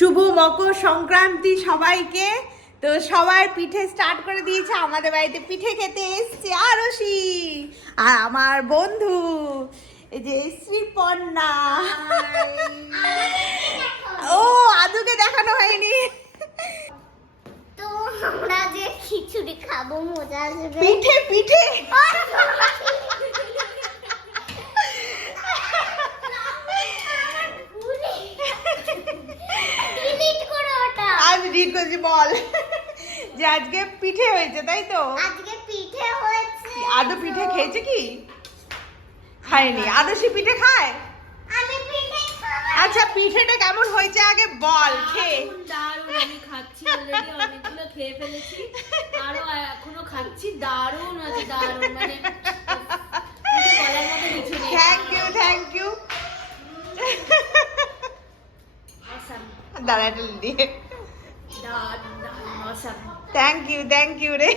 শুভ মকর সংক্রান্তি সবাইকে। তো সবাই পিঠে স্টার্ট করে দিয়েছে। আমাদের বাড়িতে পিঠে খেতে এসছে আরশি আর আমার বন্ধু এই যে শ্রীপর্ণা। ও আদুকে দেখানো হয়নি। তো আমরা যে খিচুড়ি খাবো, মজা আসবে। পিঠে পিঠে ডিলিট করো ওটা। আজ রিড করছি বল যে আজকে পিঠে হয়েছে তাই তো? আজকে পিঠে হয়েছে। আদু পিঠে খেয়েছে কি? খায়নি। আদর্শী পিঠে খায়? আমি পিঠে খাবো। আচ্ছা পিঠেটা কেমন হয়েছে আগে বল খেয়ে। দারুণ, আমি খাচ্ছি অলরেডি, অনেকগুলো খেয়ে ফেলেছি, আরো এখনো খাচ্ছি। দারুণ আছে, দারুণ, মানে বলার মতো কিছু নেই। Thank you thank you. Awesome, দাঁড়াটা দিয়ে দারুণ, awesome। থ্যাংক ইউ রে।